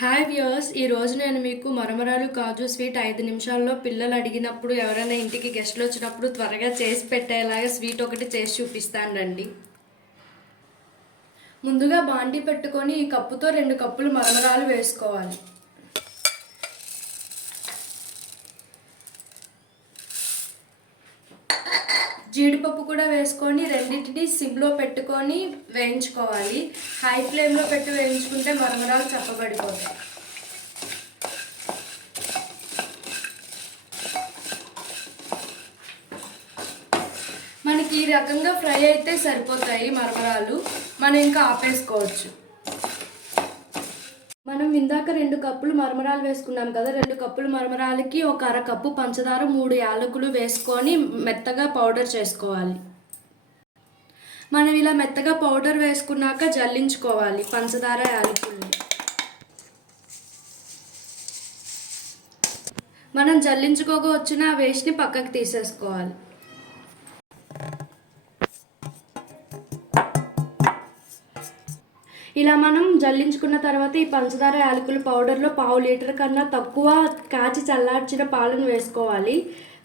Hi viewers, ఈరోజు నేను మీకు మరమరాలు కాజు స్వీట్ 5 నిమిషాల్లో పిల్లలు అడిగినప్పుడు ఎవరైనా ఇంటికి గెస్ట్లు వచ్చినప్పుడు త్వరగా చేసి పెట్టేలాగా స్వీట్ ఒకటి చేసి చూపిస్తాను రండి. ముందుగా బాండి పెట్టుకొని ఈ కప్పుతో 2 కప్పులు మరమరాలు వేసుకోవాలి. జీడిపప్పు కూడా వేసుకొని రెండింటిని సిమ్లో పెట్టుకొని వేయించుకోవాలి. హై ఫ్లేమ్లో పెట్టి వేయించుకుంటే మరమరాలు చప్పబడిపోతాయి. మనకి ఈ రకంగా ఫ్రై అయితే సరిపోతాయి మరమరాలు. మనం ఇంకా ఆపేసుకోవచ్చు. మనం ఇందాక 2 కప్పులు మరమరాలు వేసుకున్నాం కదా. 2 కప్పులు మరమరాలకి ఒక అరకప్పు పంచదార, 3 యాలకులు వేసుకొని మెత్తగా పౌడర్ చేసుకోవాలి. మనం ఇలా మెత్తగా పౌడర్ వేసుకున్నాక జల్లించుకోవాలి పంచదార, యాలకుల్ని. మనం జల్లించుకోగా వచ్చిన వేస్ట్ని పక్కకు తీసేసుకోవాలి. ఇలా మనం జల్లించుకున్న తర్వాత ఈ పంచదార, యాలకుల పౌడర్లో 1/2 లీటర్ కన్నా తక్కువ కాచి చల్లార్చిన పాలను వేసుకోవాలి.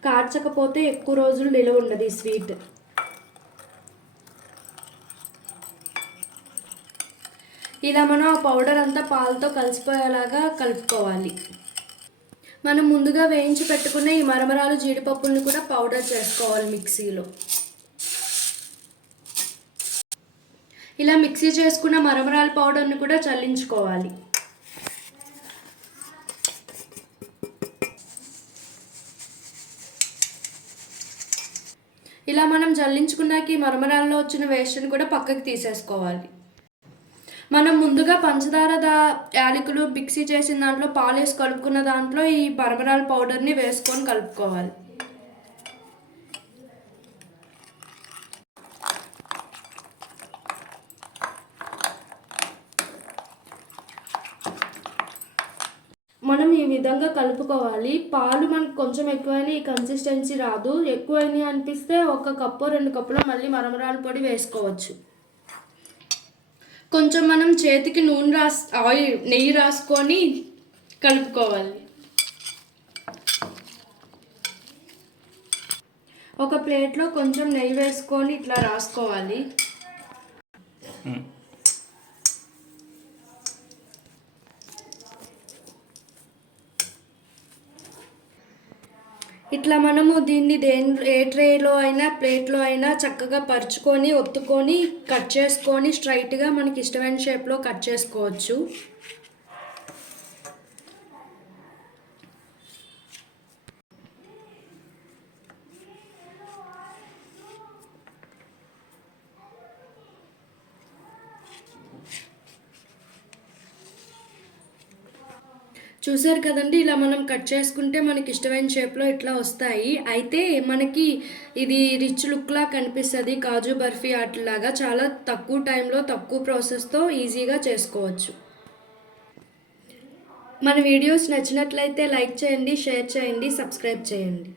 కాచకపోతే ఎక్కువ రోజులు నిలువ ఉండదు ఈ స్వీట్. ఇలా మనం ఆ పౌడర్ అంతా పాలతో కలిసిపోయేలాగా కలుపుకోవాలి. మనం ముందుగా వేయించి పెట్టుకున్న ఈ మరమరాలు, జీడిపప్పులను కూడా పౌడర్ చేసుకోవాలి మిక్సీలో. ఇలా మిక్సీ చేసుకున్న మరమరాల పౌడర్ని కూడా చల్లించుకోవాలి. ఇలా మనం జల్లించుకున్నాక ఈ మరమరాల్లో వచ్చిన వేస్ట్ని కూడా పక్కకి తీసేసుకోవాలి. మనం ముందుగా పంచదార, యాలకులు మిక్సీ చేసిన దాంట్లో పాలు వేసి కలుపుకున్న దాంట్లో ఈ మరమరాల పౌడర్ని వేసుకొని కలుపుకోవాలి. మనం ఈ విధంగా కలుపుకోవాలి. పాలు మనకు కొంచెం ఎక్కువైనా ఈ కన్సిస్టెన్సీ రాదు. ఎక్కువైనా అనిపిస్తే 1 కప్పు 2 కప్పులు మళ్ళీ మరమరాల పొడి వేసుకోవచ్చు. కొంచెం మనం చేతికి నెయ్యి రాసుకొని కలుపుకోవాలి. ఒక ప్లేట్లో కొంచెం నెయ్యి వేసుకొని ఇట్లా రాసుకోవాలి. ఇట్లా మనము దీన్ని ఏ ట్రేలో అయినా, ప్లేట్లో అయినా చక్కగా పరుచుకొని, ఒత్తుకొని, కట్ చేసుకొని స్ట్రైట్గా మనకి ఇష్టమైన షేప్లో కట్ చేసుకోవచ్చు. చూసారు కదండి, ఇలా మనం కట్ చేసుకుంటే మనకి ఇష్టమైన షేప్లో ఇట్లా వస్తాయి. అయితే మనకి ఇది రిచ్ లుక్లా కనిపిస్తుంది. కాజు బర్ఫీ అట్లాగా చాలా తక్కువ టైంలో, తక్కువ ప్రాసెస్తో ఈజీగా చేసుకోవచ్చు. మన వీడియోస్ నచ్చినట్లయితే లైక్ చేయండి, షేర్ చేయండి, సబ్స్క్రైబ్ చేయండి.